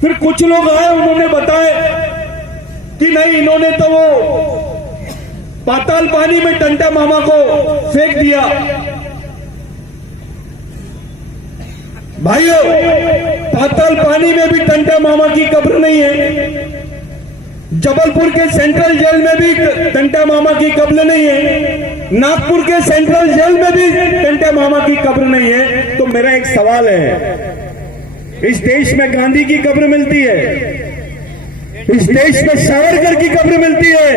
फिर कुछ लोग आए, उन्होंने बताए कि नहीं, इन्होंने तो वो पाताल पानी में टंटा मामा को फेंक दिया। भाइयों, पाताल पानी में भी टंटा मामा की कब्र नहीं है। जबलपुर के सेंट्रल जेल में भी टंटा मामा की कब्र नहीं है। नागपुर के सेंट्रल जेल में भी टंटा मामा की कब्र नहीं है। तो मेरा एक सवाल है, इस देश में गांधी की कब्र मिलती है, इस देश में सावरकर की कब्र मिलती है,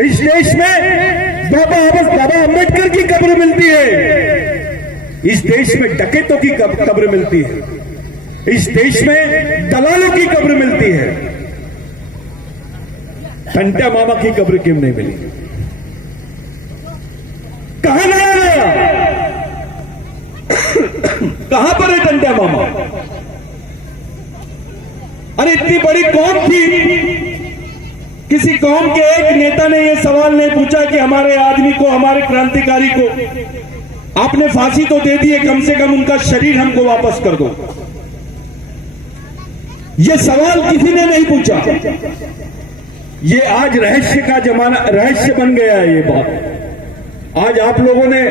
इस देश में बाबा अम्बेडकर की कब्र मिलती है, इस देश में डकैतों की कब्र मिलती है, इस देश में दलालों की कब्र मिलती है। टंटा मामा की कब्र क्यों नहीं मिली? कहां लाया गया? कहां पर है टंटा मामा? अरे इतनी बड़ी कौम थी, किसी कौम के एक नेता ने यह सवाल नहीं पूछा कि हमारे आदमी को, हमारे क्रांतिकारी को आपने फांसी तो दे दी है, कम से कम उनका शरीर हमको वापस कर दो। यह सवाल किसी ने नहीं पूछा। ये आज रहस्य का जमाना, रहस्य बन गया है ये बात। आज आप लोगों ने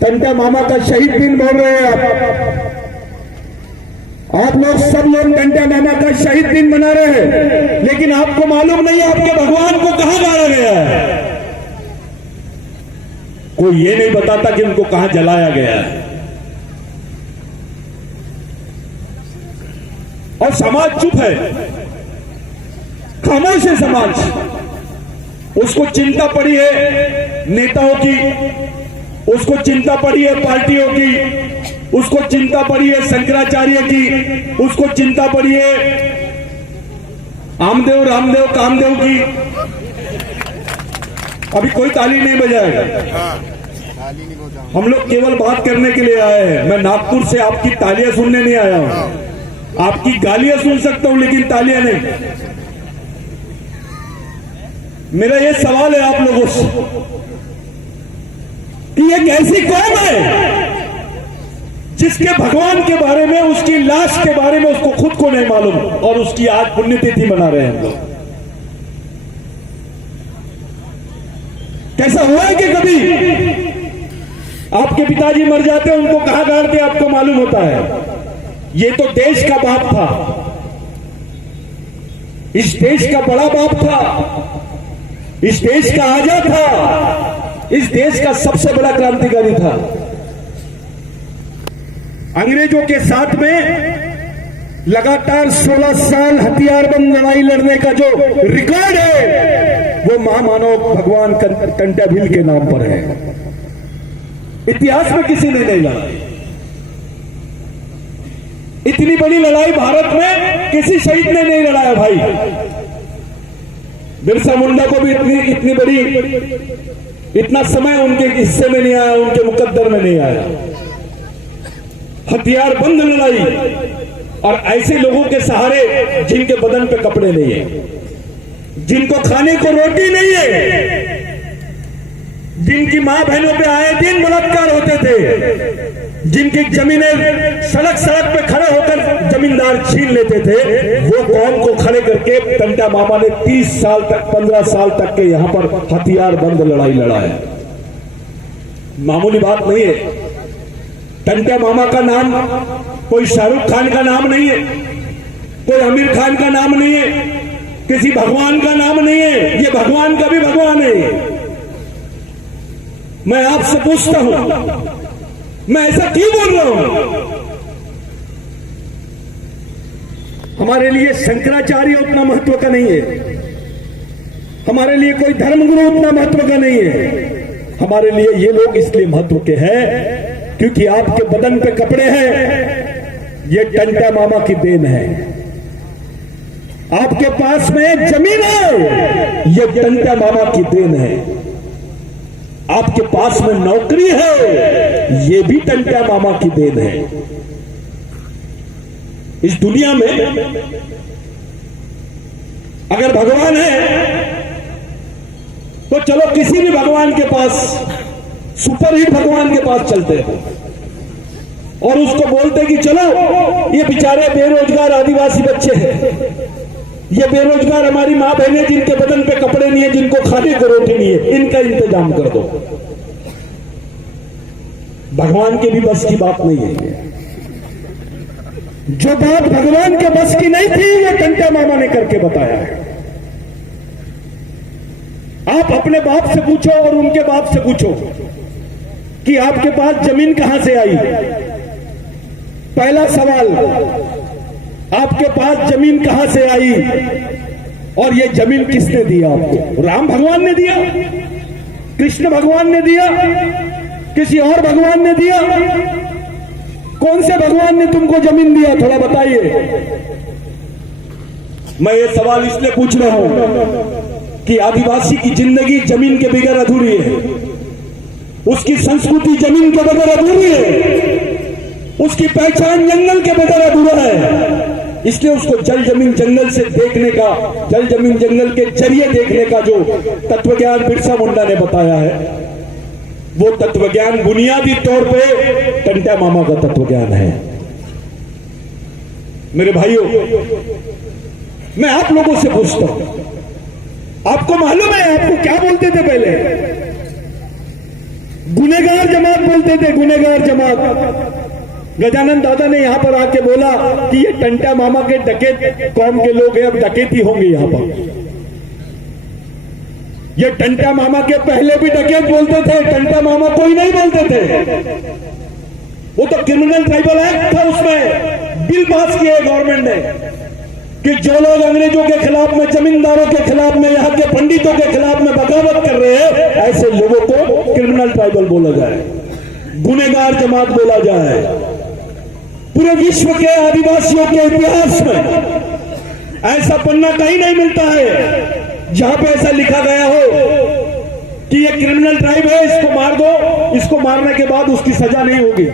टंटा मामा का शहीद दिन बोल रहे हैं, आप लोग सब लोग टंटा मामा का शहीद दिन मना रहे हैं, लेकिन आपको मालूम नहीं है आपके भगवान को कहां गाड़ा गया है। कोई ये नहीं बताता कि उनको कहां जलाया गया है। और समाज चुप है, खामोश है समाज। उसको चिंता पड़ी है नेताओं की, उसको चिंता पड़ी है पार्टियों की, उसको चिंता पड़ी है शंकराचार्य की, उसको चिंता पड़ी है आमदेव, रामदेव, कामदेव की। अभी कोई ताली नहीं बजाएगा। हम लोग केवल बात करने के लिए आए हैं। मैं नागपुर से आपकी तालियां सुनने नहीं आया हूं। आपकी गालियां सुन सकता हूं, लेकिन तालियां नहीं। मेरा ये सवाल है आप लोगों से कि ये कैसी कौम है जिसके भगवान के बारे में, उसकी लाश के बारे में उसको खुद को नहीं मालूम, और उसकी आज पुण्यतिथि मना रहे हैं हम लोग। कैसा हुआ है कि कभी आपके पिताजी मर जाते हैं, उनको कहां गाड़ते आपको मालूम होता है? ये तो देश का बाप था, इस देश का बड़ा बाप था, इस देश का आजा था, इस देश का सबसे बड़ा क्रांतिकारी था। अंग्रेजों के साथ में लगातार 16 साल हथियारबंद लड़ाई लड़ने का जो रिकॉर्ड है, वो महामानव भगवान टंटा भील के नाम पर है। इतिहास में किसी ने नहीं लड़ा। इतनी बड़ी लड़ाई भारत में किसी शहीद ने नहीं लड़ाया भाई। बिरसा मुंडा को भी इतनी बड़ी, इतना समय उनके हिस्से में नहीं आया, उनके मुकद्दर में नहीं आया। हथियार बंद लड़ाई, और ऐसे लोगों के सहारे जिनके बदन पे कपड़े नहीं है, जिनको खाने को रोटी नहीं है, जिनकी मां बहनों पे आए दिन बलात्कार होते थे, जिनकी जमीनें सड़क पे खड़े होकर जमींदार छीन लेते थे, वो कौम को खड़े करके टंटा मामा ने 30 साल तक, 15 साल तक के यहां पर हथियार बंद लड़ाई लड़ा है। मामूली बात नहीं है। टंटा मामा का नाम कोई शाहरुख खान का नाम नहीं है, कोई आमिर खान का नाम नहीं है, किसी भगवान का नाम नहीं है। ये भगवान का भी भगवान है। मैं आपसे पूछता हूं, मैं ऐसा क्यों बोल रहा हूं? हमारे लिए शंकराचार्य उतना महत्व का नहीं है, हमारे लिए कोई धर्मगुरु उतना महत्व का नहीं है। हमारे लिए ये लोग इसलिए महत्व के हैं क्योंकि आपके बदन पे कपड़े हैं, ये टंटा मामा की देन है। आपके पास में जमीन है, ये टंटा मामा की देन है। आपके पास में नौकरी है, ये भी टंटा मामा की देन है। इस दुनिया में अगर भगवान है तो चलो किसी भी भगवान के पास, सुपरहिट भगवान के पास चलते हैं। और उसको बोलते कि चलो ये बेचारे बेरोजगार आदिवासी बच्चे हैं, ये बेरोजगार हमारी माँ बहनें जिनके बदन पे कपड़े नहीं है, जिनको खाने को रोटी नहीं है, इनका इंतजाम कर दो। भगवान के भी बस की बात नहीं है। जो बात भगवान के बस की नहीं थी वो टंटा मामा ने करके बताया है। आप अपने बाप से पूछो और उनके बाप से पूछो कि आपके पास जमीन कहां से आई। पहला सवाल, आपके पास जमीन कहां से आई और ये जमीन किसने दिया आपको? राम भगवान ने दिया, कृष्ण भगवान ने दिया, किसी और भगवान ने दिया? कौन से भगवान ने तुमको जमीन दिया, थोड़ा बताइए। मैं ये सवाल इसलिए पूछ रहा हूं कि आदिवासी की जिंदगी जमीन के बगैर अधूरी है, उसकी संस्कृति जमीन के बगैर अधूरी है, उसकी पहचान जंगल के बगैर अधूरा है। इसलिए उसको जल जमीन जंगल से देखने का, जल जमीन जंगल के जरिए देखने का जो तत्वज्ञान बिरसा मुंडा ने बताया है, वो तत्वज्ञान बुनियादी तौर पे टंटा मामा का तत्वज्ञान है। मेरे भाइयों, मैं आप लोगों से पूछता हूं, आपको मालूम है आपको क्या बोलते थे पहले? गुनेगार जमात बोलते थे, गुनेगार जमात। गजानन दादा ने यहां पर आके बोला कि ये टंटा मामा के डकैत कौम के लोग हैं, अब डकैती होंगे यहां पर। ये टंटा मामा के पहले भी डकैत बोलते थे, टंटा मामा कोई नहीं बोलते थे। वो तो क्रिमिनल ट्राइबल एक्ट था, उसमें बिल पास किया गवर्नमेंट ने कि जो लोग अंग्रेजों के खिलाफ में, जमींदारों के खिलाफ में, यहाँ के पंडितों के खिलाफ में बगावत कर रहे हैं, ऐसे लोगों को क्रिमिनल ट्राइबल बोला जाए, गुनेगार जमात बोला जाए। पूरे विश्व के आदिवासियों के इतिहास में ऐसा पन्ना कहीं नहीं मिलता है जहां पे ऐसा लिखा गया हो कि ये क्रिमिनल ट्राइब है, इसको मार दो, इसको मारने के बाद उसकी सजा नहीं होगी।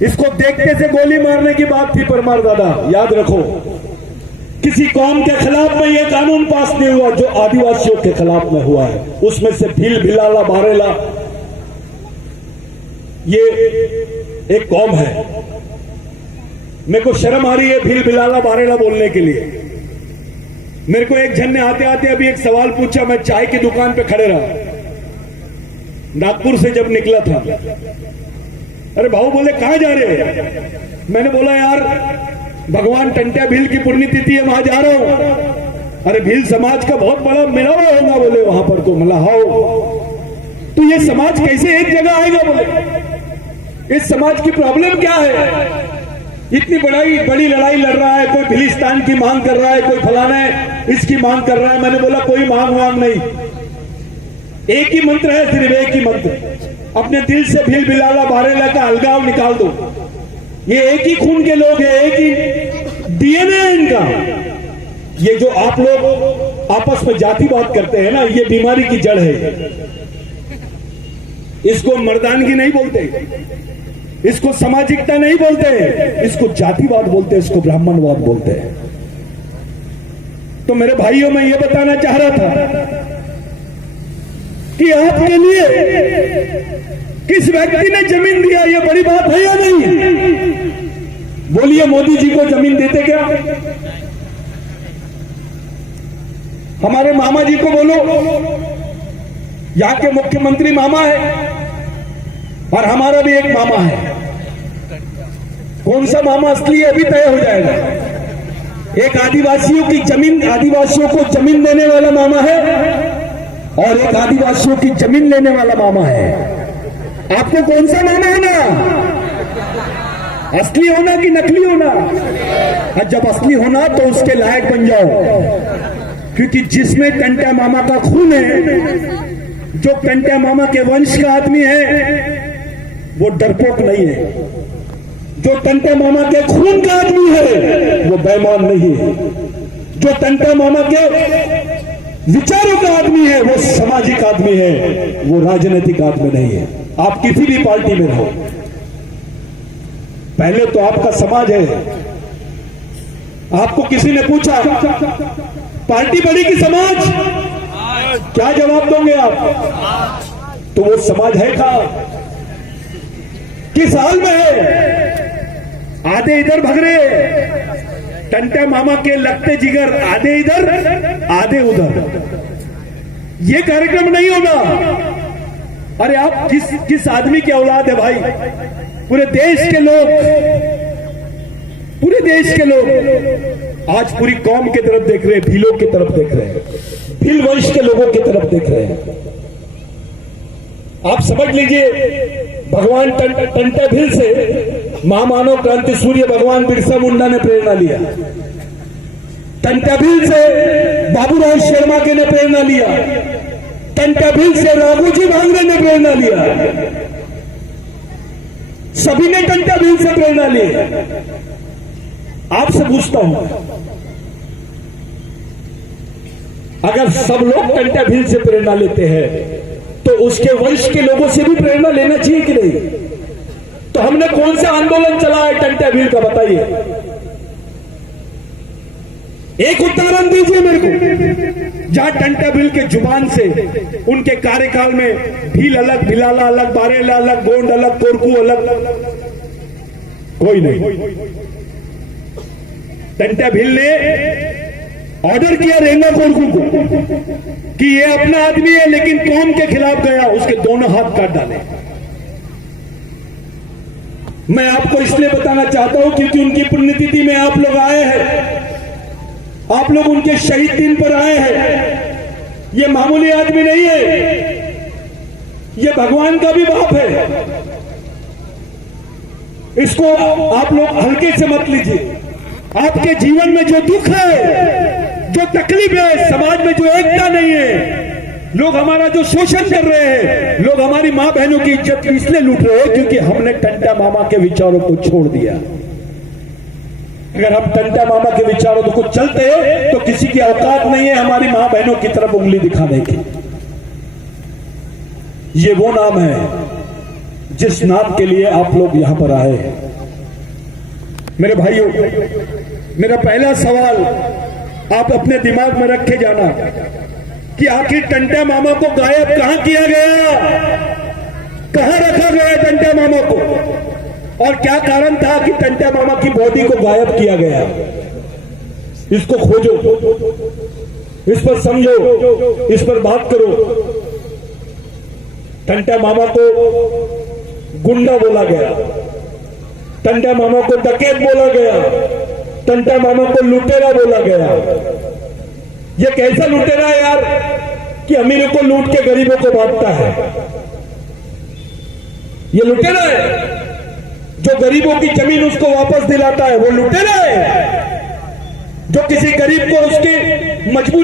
इसको देखते से गोली मारने की बात थी परमार दादा, याद रखो। किसी कौम के खिलाफ में यह कानून पास नहीं हुआ जो आदिवासियों के खिलाफ में हुआ है। उसमें से भील भिलाला बारेला ये एक कौम है। मेरे को शर्म आ रही है भील भिलाला बारेला बोलने के लिए। मेरे को एक जन ने आते आते अभी एक सवाल पूछा, मैं चाय की दुकान पे खड़े रहा, नागपुर से जब निकला था। अरे भाऊ बोले कहां जा रहे हैं? मैंने बोला यार भगवान टंटा भील की पुण्यतिथि है, वहां जा रहा हूं। अरे भील समाज का बहुत बड़ा मेला होगा बोले वहां पर, तो मला हाओ तो ये समाज कैसे एक जगह आएगा? बोले इस समाज की प्रॉब्लम क्या है? इतनी बड़ी लड़ाई लड़ रहा है, कोई भिलिस्तान की मांग कर रहा है, कोई फलाना इसकी मांग कर रहा है। मैंने बोला कोई मांग वांग नहीं, एक ही मंत्र है, सिर्फ एक ही मंत्र। अपने दिल से भील भिलाला बारेला का अलगाव निकाल दो। ये एक ही खून के लोग हैं, एक ही डीएनए है इनका। ये जो आप लोग आपस में जातिवाद करते हैं ना, ये बीमारी की जड़ है। इसको मर्दानगी नहीं बोलते, इसको सामाजिकता नहीं बोलते, इसको जातिवाद बोलते हैं, इसको ब्राह्मणवाद बोलते हैं। तो मेरे भाइयों, मैं ये बताना चाह रहा था कि आपके लिए किस व्यक्ति ने जमीन दिया, ये बड़ी बात है या नहीं? बोलिए, मोदी जी को जमीन देते क्या? हमारे मामा जी को बोलो, यहां के मुख्यमंत्री मामा है और हमारा भी एक मामा है। कौन सा मामा असली है अभी तय हो जाएगा। एक आदिवासियों की जमीन, आदिवासियों को जमीन देने वाला मामा है और एक आदिवासियों की जमीन लेने वाला मामा है। आपको कौन सा मामा होना? असली होना कि नकली होना? और जब असली होना तो उसके लायक बन जाओ, क्योंकि जिसमें टंटा मामा का खून है, जो टंटा मामा के वंश का आदमी है, वो डरपोक नहीं है। जो टंटा मामा के खून का आदमी है वो बेईमान नहीं है। जो टंटा मामा के विचारों का आदमी है वो सामाजिक आदमी है, वो राजनीतिक आदमी नहीं है। आप किसी भी पार्टी में रहो, पहले तो आपका समाज है। आपको किसी ने पूछा पार्टी बड़ी कि समाज, क्या जवाब दोगे आप? तो वो समाज है कहां? किस हाल में है? आधे इधर भग रहे, टंटा मामा के लगते जिगर आधे इधर आधे उधर। ये कार्यक्रम नहीं होगा। अरे आप किस आदमी की औलाद है भाई? पूरे देश के लोग आज पूरी कौम की तरफ देख रहे हैं, भीलों की तरफ देख रहे हैं, भील वंश के लोगों की तरफ देख रहे हैं। आप समझ लीजिए, भगवान टंटा भील से महामानव क्रांति सूर्य भगवान बिरसा मुंडा ने प्रेरणा लिया, टंटा भील से बाबूराव शर्मा के ने प्रेरणा लिया, टंटा भील से राघोजी भांगरे ने प्रेरणा लिया। सभी ने टंटा भील से प्रेरणा ली। आपसे पूछता हूं, अगर सब लोग टंटा भील से प्रेरणा लेते हैं तो उसके वंश के लोगों से भी प्रेरणा लेना चाहिए कि नहीं? तो हमने कौन सा आंदोलन चला है टंटा भील का, बताइए? एक उदाहरण दीजिए मेरे को, जहां टंटा भील के जुबान से उनके कार्यकाल में भील अलग, भिलाला अलग, बारेला अलग, गोंड अलग, कोरकू अलग, कोई नहीं। टंटा भील ने ऑर्डर किया रेंगा कोरकू को कि ये अपना आदमी है, लेकिन कौम के खिलाफ गया, उसके दोनों हाथ काट डाले। मैं आपको इसलिए बताना चाहता हूं क्योंकि उनकी पुण्यतिथि में आप लोग आए हैं, आप लोग उनके शहीद दिन पर आए हैं। ये मामूली आदमी नहीं है, ये भगवान का भी बाप है। इसको आप लोग हल्के से मत लीजिए। आपके जीवन में जो दुख है, जो तकलीफ है, समाज में जो एकता नहीं है, लोग हमारा जो शोषण कर रहे हैं, लोग हमारी मां बहनों की इज्जत इसलिए लूट रहे हैं क्योंकि हमने टंटा मामा के विचारों को छोड़ दिया। अगर हम टंटा मामा के विचारों को चलते तो किसी की औकात नहीं है हमारी मां बहनों की तरफ उंगली दिखाने की। ये वो नाम है जिस नाम के लिए आप लोग यहां पर आए हैं। मेरे भाइयों, मेरा पहला सवाल आप अपने दिमाग में रखे जाना कि आखिर टंटा मामा को गायब कहां किया गया, कहां रखा गया टंटा मामा को, और क्या कारण था कि टंटा मामा की बॉडी को गायब किया गया? इसको खोजो, इस पर समझो, इस पर बात करो। टंटा मामा को गुंडा बोला गया, टंटा मामा को डकैत बोला गया, टंटा मामा को लुटेरा बोला गया। ये कैसा लुटेरा है यार कि अमीरों को लूट के गरीबों को बांटता है? ये लुटेरा है। जो गरीबों की जमीन उसको वापस दिलाता है वो लुटेरा है। जो किसी गरीब को उसकी मजबूरी